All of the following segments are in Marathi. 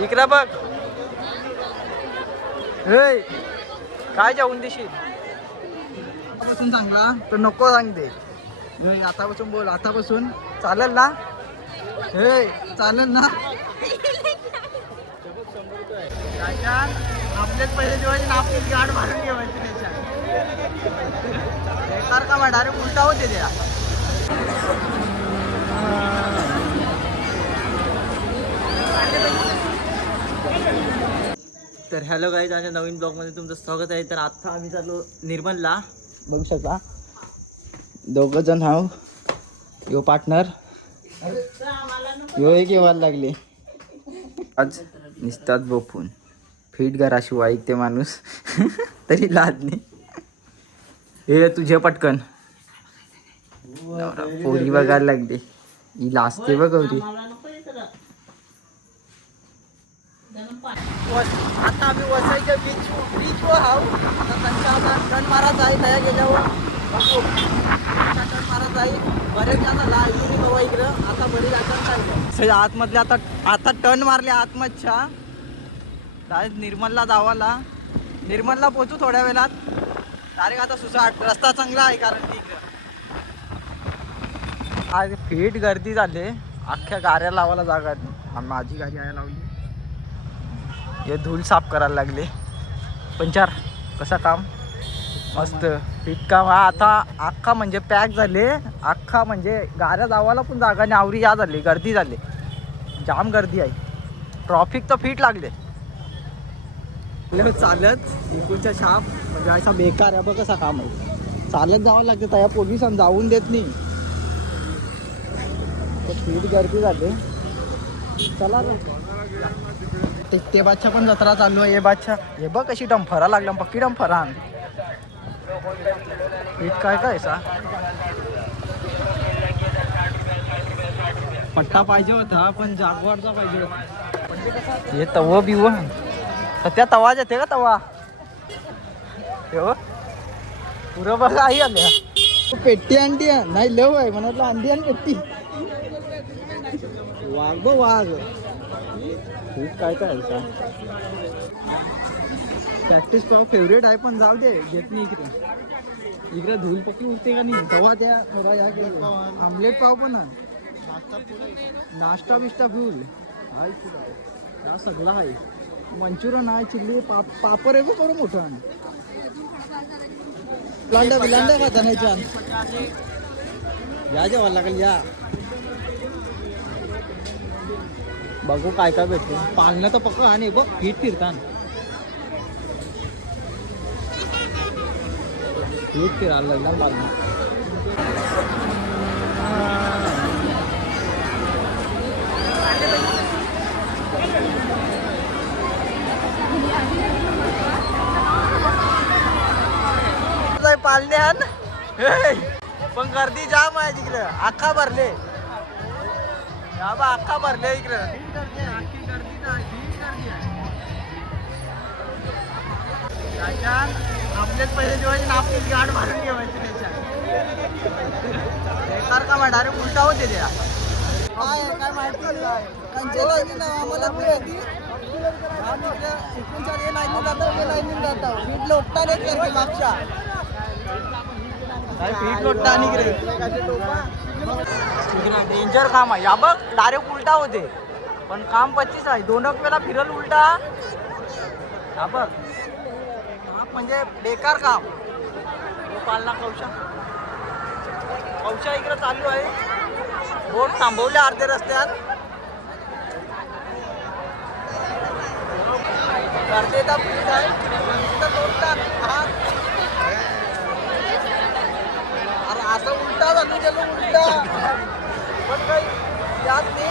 इकडे बघ. हे काय जाऊन देशील आतापासून चांगला तर नको सांगते. आतापासून बोल, आतापासून चालेल ना? हे चालेल ना? आपलेच पहिले जेवायचे ना, आपलीच गाड मारून ठेवायची त्याच्यात. बेकार का डायरेक्ट उलटा होते त्या. तर हॅलो गाईज, माझ्या नवीन ब्लॉगमध्ये तुमचं स्वागत आहे. तर आत्ता आम्ही चाललो निर्मलला. बघू शकता दोघं जण हाव. यो पार्टनर, यो एक येवायला लागले. आज निसतात बोपून फिट घराशिवाय ऐकते माणूस तरी लाज नाही. हे तुझे पटकन पोरी बघायला लागली. ही लाजते बघ गौरी. आता आम्ही वसईच्या बीचवर आहोत. आता त्यांच्या टन मारत आहे. तया गेल्यावर टन मारत आहे. बरेच झाला इकडं. आता बरेच चालले आतमधले. आता टन मारले आतमधच्या. डायरेक्ट निर्मलला जावाला. निर्मलला पोचू थोड्या वेळात. डायरेक्ट आता सुसाट रस्ता चांगला आहे कारण की आज फीट गर्दी झाली. अख्ख्या गाड्या लावायला जागा नाही. माझी गाडी आहे लावली. हे धूल साफ करायला लागले. पंचार कसा काम मस्त फिट काम. आता अख्खा म्हणजे पॅक झाले. अख्खा म्हणजे गाड्या लावायला पण जागा नाही. आवरी या झाली, गर्दी झाली, जाम गर्दी आहे. ट्रॉफिक तर फिट लागले. चालत इकडच्या शाप म्हणजे असा बेकार आहे बघ कसा काम आहे. चालत जावं लागते. त्या पोलिसांना जाऊन देत नाही. फिट गर्दी झाली. चला ते बादशा पण जत्रा चालू आहे. हे बादशा हे बघ कशी डंफरा लागला. पक्की डंफरा फिट काय काय सा पट्टा पाहिजे होता पण जागवारचा पाहिजे होता. हे तव बिव त्या तवाच येते का तवा. पुरं बघा आई आल्या. पेट्टी अंडी नाही लव आहे म्हणाला. अंडी आणि पेट्टी वाघ ब वाघ. काय काय प्रॅक्टिस पाव फेवरेट आहे पण जाऊ दे घेत नाही. इकडे धूल पक्की उठते का नाही तेव्हा त्या थोडा या केलं. आमलेट पाव पण नाश्ता बिष्टा फ्यूल या सगळं आहे. मंचुरियन आहे, चिल्ली पापड आहे करू मोठं. लांडा बिलांडा खाता नाही छान. या जेवायला लागेल या. बघू काय काय भेटते. पालणं तर पक्क आणि बघ फिट फिरतान फिट फिरायला लागला पालणं. पालण्यान पण गर्दी जाम आहे तिकडं. अख्खा भरले अख्खा भरले इकडं. आपलेच पहिले जेवायचे ना, आपलीच गाड मारून ठेवायची त्याच्यात. बेकार का डायरेक्ट उलटा होते त्या. काय माहिती लाईनी ना आम्हाला फिट लोटता नाही करते मागच्या फिट लोटता आणि डेंजर काम आहे. या बघ डायरेक्ट उलटा होते पण काम 25 आहे. 2 वेळा फिरल उलटा. हा बघ म्हणजे बेकार काम. पालना कौशा इकडे चालू आहे. बोट थांबवले अर्धे रस्त्यात. गर्दीचा फीट आहे अरे असं उलटा झालं गेलो उलटा पण काही याद नाही.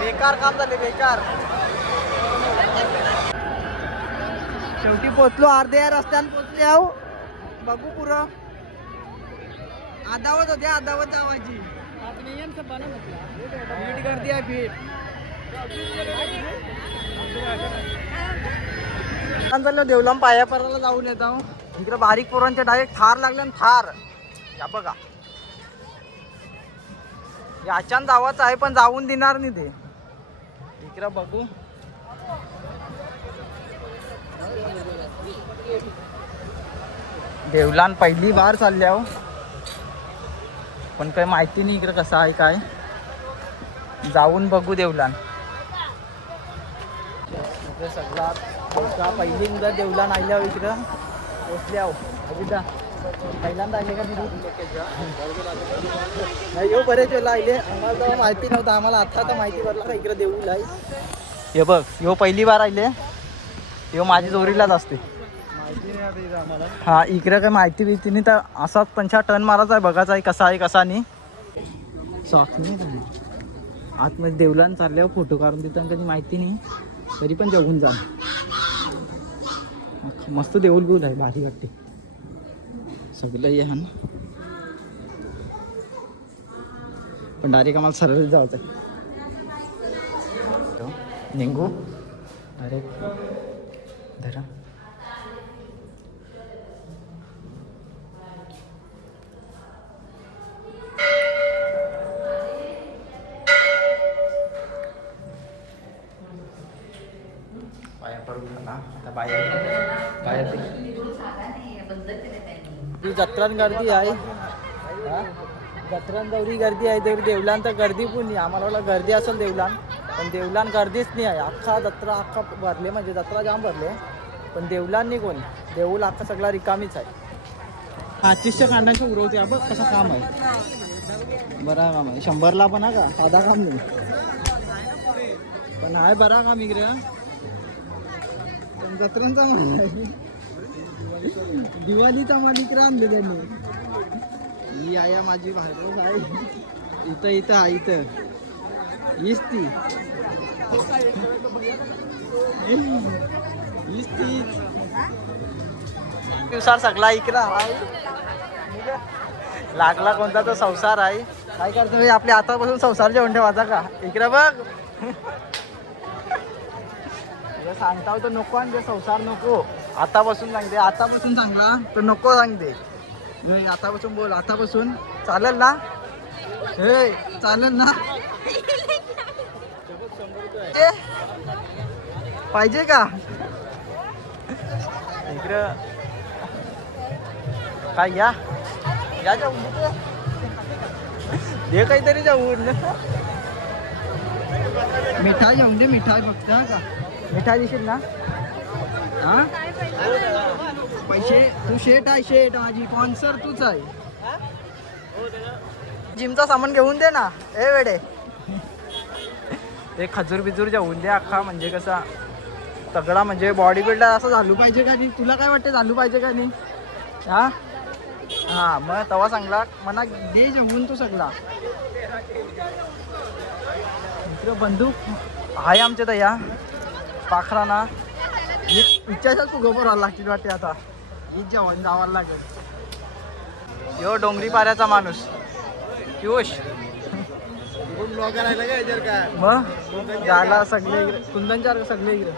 बेकार काम झाले बेकार. शेवटी पोचलो. अर्ध्या रस्त्यानं पोचले आहो. बघू पुरं आदावत होते. आदावत जावायची फिट गर्दी आहे. फिट चाललो देवलाम पाया पराला जाऊन येतो. इकडे बारीक पोरांचे डायरेक्ट थार लागले. थार या बघा याच्यान जावाचं आहे पण जाऊन देणार नाही ते. इकडे बघू. देवलान पहिली बार चालल्या हो, पण काही माहिती नाही इकडे कसं आहे काय. जाऊन बघू देवलान. इकडे सगळा पहिली मुलं देवलान आल्यावर इकडं पोचल्या हो. अजिता पहिल्यांदा आले का नाही हो, बरेच वेळेला आले. आम्हाला तर माहिती नव्हतं, आम्हाला आता तर माहिती पडलं का इकडे देऊळ आहे. हे बघ, ह्यो पहिली बार आले. ह्यो माझी जोरीलाच असते. हा इकडे काय माहिती बिती नाही, तर असाच 5 टन मारायचा आहे, बघायचा आहे कसा आहे कसा नाही. सॉक्स नाही आतमध्ये देवलान चालल्यावर फोटो काढून देतात कधी माहिती नाही, तरी पण जेवून जा. मस्त देऊळ बिऊल आहे, भारी वाटते सगळं हे हा ना. पण डायरेक्ट आम्हाला सरळ जायचं आहे. निघू डायरेक्ट धरा. पाया पडून आता बाहेर ती जत्रान गर्दी आहे. जत्रान जवळी गर्दी आहे, तेवढी देवलान तर गर्दी पण नाही. आम्हाला गर्दी असेल देवलान, पण देवलान गर्दीच नाही आहे. अख्खा जत्रा अख्खा भरले, म्हणजे जत्रा जाम भरले, पण देवलान नाही कोणी. देऊळ अख्खा सगळा रिकामीच आहे. 2500 कांड्यांचे उरवते. बघ कसं काम आहे, बरा काम आहे. 100ला पण आहे का, साधा काम नाही, पण आहे बरा काम इकडे. पण जत्रांचा माल आहे, दिवाळीचा माल इकडे आणले त्यांनी. ही आया माझी बाहेर आहे इथं इथं आहे, इथं हीच ती हीच ती दिवसार सगळा इकडा लागला कोणता तो संसार आहे. काय करतो आपल्या हातापासून संसार जेवण ठेवायचा का. इकडे बघ सांगता तो नको, आणि जे संसार नको आतापासून सांगते. आतापासून सांगला तर नको सांगते. आतापासून बोल, आतापासून चालेल ना, हे चालेल ना, पाहिजे का इकडं काय. या जाऊन दे काहीतरी, जाऊन मिठाई जाऊन दे. मिठाई फक्त का मिठाई देशील ना. हा पैसे तू शेट आहे, शेट माझी स्पॉन्सर तूच आहे. जिमचा सामान घेऊन दे ना. ए वेडे ते खजूर बिजूर जेवून दे अख्खा, म्हणजे कसा तगडा, म्हणजे बॉडी बिल्डर असं झालं पाहिजे का नाही. तुला काय वाटते झालं पाहिजे का नाही. हा हा मग तवा चांगला मना दे जेवून तू सगळा. इकडं बंदूक आहे आमच्या तया पाखरा ना. इच्छाच्या तू गोबर व्हायला लागतील वाटते. आता हीच जेवण गावाला लागेल. यो डोंगरी पाऱ्याचा माणूस पियुष मग झाला सगळे इकडे कुंदनचार सगळे इकडे.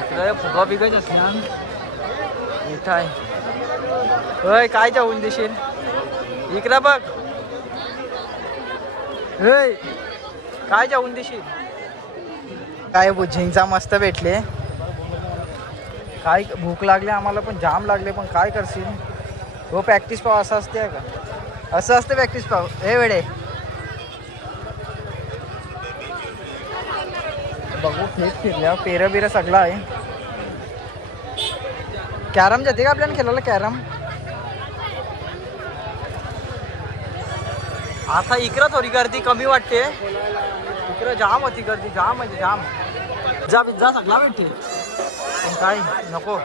इकडे फुगा बिगाच असणार मिठाई. होय काय जेवून देशील इकडे बघ. होय काय जेवून देशील. काय बुझिंगचा मस्त भेटले. काय भूक लागली आम्हाला पण जाम लागले, पण काय करशील हो. प्रॅक्टिस पाव असं असते का, असं असते प्रॅक्टिस पाव. हे वेडे बघू खेळ फिरल्या पेरं बिरं सगळं आहे. कॅरम जाते का आपल्याला खेळायला कॅरम. आता इकडं थोडी गर्दी कमी वाटते, इकडं जाम होती गर्दी, जाम म्हणजे जाम. पिझ्झा पिझ्झा सगळा भेटते, पण काय नको.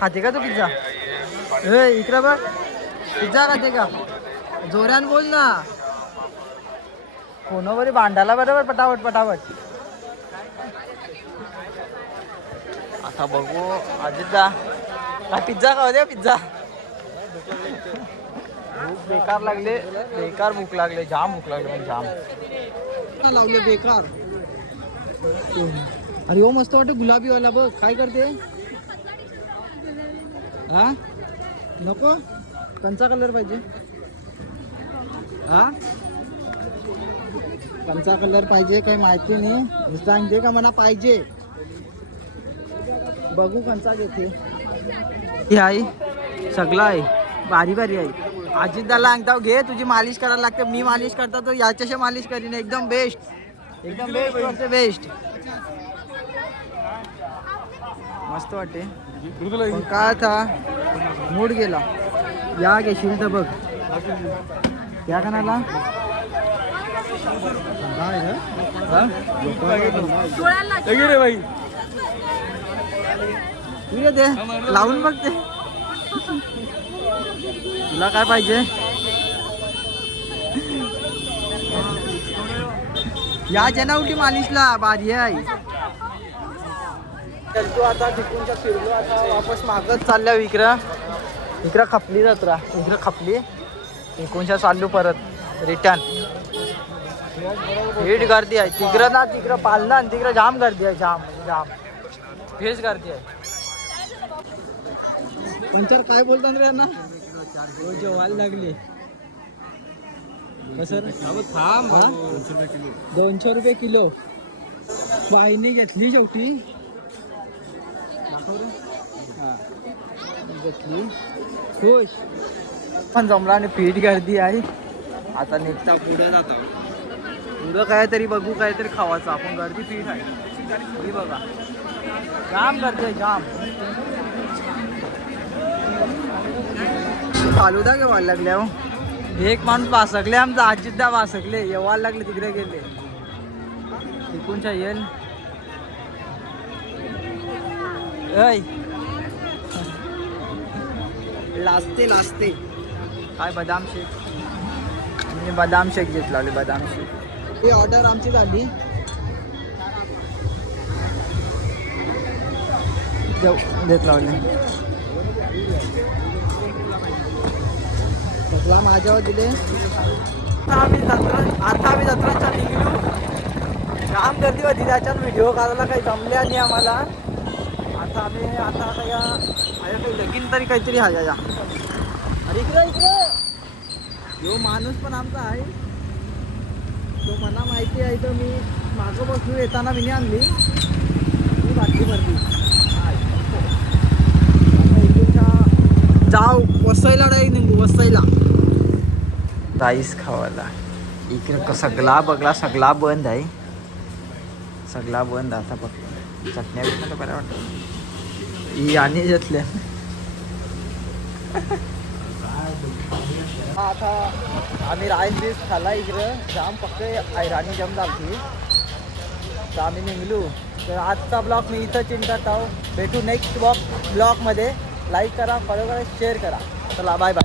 खाते का तू पिझ्झा. हे इकडं बघ पिझ्झा खाते का, जोरान बोल ना. फोनवर भांडायला बरोबर पटापट पटापट. आता बघू अजितदा काय पिझ्झा खाऊ द्या. पिझ्झा भूक बेकार लागले, बेकार भूक लागले, जाम भूक लागले, पण जाम लावले बेकार. अरे हो मस्त वाटते गुलाबी वाला बघ. काय करते हा नको, कंचा कलर पाहिजे. हा कोणचा कलर पाहिजे काही माहिती नाही, सांगते का मला पाहिजे. बघू कोणचा घेते. ही आहे सगळं आहे, भारी भारी आहे. अजितदाला सांगता घे, तुझी मालिश करायला लागते. मी मालिश करता तो याच्याशी मालिश करीन. एकदम बेस्ट, एकदम बेस्ट वरचे बेस्ट. मस्त वाटते. पण काय था मूड गेला. या घेशील तर बघ या कणाला भाई तू दे लावून बघते. तुला काय पाहिजे. या जनावटी मालिशला भारी आहे. तू आता तिकडूनच्या फिरलो, आता वापस मागत चालल्या. इकडं खपली जत्रा, इकडं खपली. तिकडूनच्या चाललो परत रिटर्न. हीट गर्दी आहे तिकडं ना, तिकडं पालना आणि तिकडं जाम गर्दी आहे. जाम जाम फेस गर्दी आहे. पंचर काय बोलतात रे ना, जेवायला लागले. कसं 200 रुपये किलो. बाईने घेतली शेवटी. घेतली खुश पण जमला आणि पीठ गर्दी आहे. आता निघता पुढे जाता. पुढं काहीतरी बघू, काहीतरी खावायचं आपण. गर्दी पीठ आहे बघा, जाम गर्दी आहे जाम. फालुदा घेवायला लागल्या हो. एक माणूस वासकले, आमचा अजितदा वासकले. येवायला लागले तिकडे गेले. तिकूनच्या येईल लाजते काय. बदाम शेक, मी बदाम शेक घेतला. बदाम शेक ही ऑर्डर आमची झाली. देत लावले सगळा माझ्यावर दिले. आता आम्ही जत्रांच्या निघलो. काम गर्दी होती त्याच्यात व्हिडिओ काढायला काही जमल्या नाही आम्हाला. आता आम्ही आता काही लगीन तरी काहीतरी आहे. या अरे इकडे यो माणूस पण आमचा आहे. तो मला माहिती आहे. तर मी मागं बसलो, येताना मी आणली ती बाटली भरली. जाऊ वसईला डायरेक्ट निघू. वसईला राईस खावायला. इकडे सगळा बघला, सगळा बंद आहे. सगळा बंद. आता बघ चटण्या बिटण्या बऱ्या वाटत. ही आणि घेतल्या. आता आम्ही राईस बीस खाला. इकडं जाम फक्त ऐराणी जम झाली. तर आम्ही निघलो. तर आजचा ब्लॉग मी इथं चिंत करत आहो. भेटू नेक्स्ट ब्लॉगमध्ये. लाईक करा, फॉलो करा, शेअर करा. चला बाय बाय.